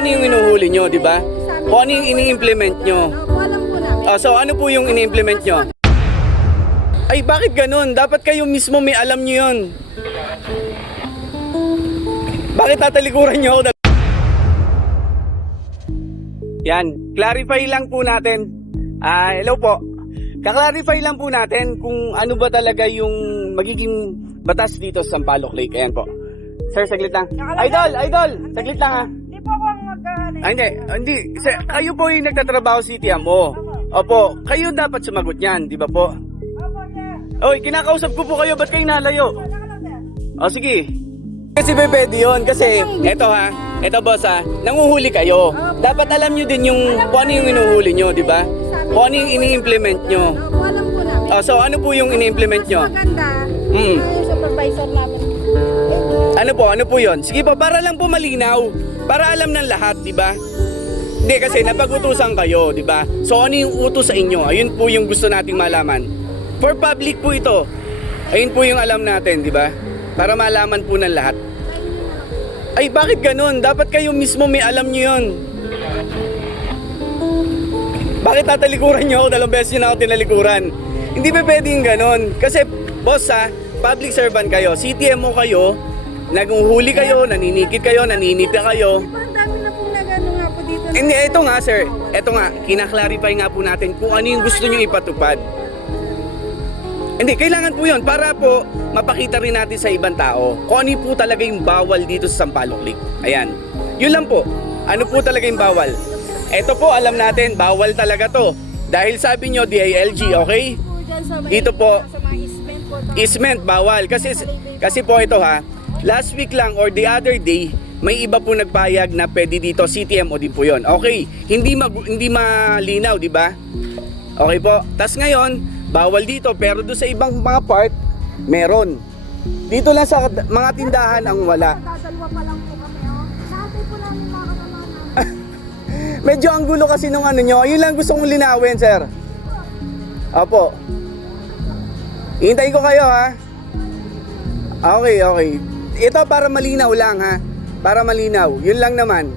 ano yung inuhuli nyo, di ba? Kung ano yung ini-implement nyo. Alam po namin. So ano po yung ini-implement nyo? Ay, bakit ganun? Dapat kayo mismo may alam nyo yun. Bakit tatalikuran nyo ako? Yan, clarify lang po natin. Hello po. Kaklarify lang po natin kung ano ba talaga yung magiging batas dito sa Sampaloc Lake. Ayan po. Sir, saglit lang. Idol, saglit lang ha. Hindi po ako Hindi. Sir, kayo po yung nagtatrabaho sa CTM mo. Opo, kayo dapat sumagot niyan, di ba po? Opo, sir. Oy, kinakausap ko po kayo, ba't kayo nalayo? Lang, sir. O sige. Kasi pwede yun, kasi eto boss nanguhuli kayo. Dapat alam nyo din yung kung ano yung inuhuli nyo, di ba? Kung ano yung ini-implement nyo. Alam po namin. So ano po yung ini-implement nyo? Maganda. Mm. Yung supervisor namin. Ano po yun? Sige po, para lang po malinaw. Para alam ng lahat, di ba? Hindi kasi napag-utusan kayo, di ba? So ano yung utos sa inyo? Ayun po yung gusto nating malaman. For public po ito. Ayun po yung alam natin, di ba? Para malaman po ng lahat. Ay, bakit ganun? Dapat kayo mismo may alam nyo yun. Bakit tatalikuran nyo ako? 2 beses yun ako tinalikuran. Hindi pa pwedeng ganun. Kasi, boss public servant kayo. CTMO kayo. Naguhuli kayo, naninikit kayo, naninita kayo. Ang dami na pong nagano nga po dito. Hindi, ito nga sir. Ito nga, kinaklarify nga po natin kung ano yung gusto nyo ipatupad. Hindi, kailangan po yun para po mapakita rin natin sa ibang tao kung ano po talaga yung bawal dito sa Sampaloc Lake. Ayan. Yun lang po. Ano po talaga yung bawal? Ito po, alam natin, bawal talaga to. Dahil sabi nyo, DILG, okay? Dito po, easement, bawal. Kasi po ito last week lang or the other day, may iba po nagpayag na pwede dito, CTMO din po yun. Okay, hindi malinaw, di ba? Okay po. Tas ngayon, bawal dito, pero doon sa ibang mga part, meron. Dito lang sa mga tindahan ang wala. Dadalwa pa lang po kami. Naatay po namin mga kasama namin. Medyo ang gulo kasi nung ano nyo. Yun lang gusto kong linawin, sir. Opo. Hintayin ko kayo, ha? Okay. Ito para malinaw lang, ha? Para malinaw. Yun lang naman.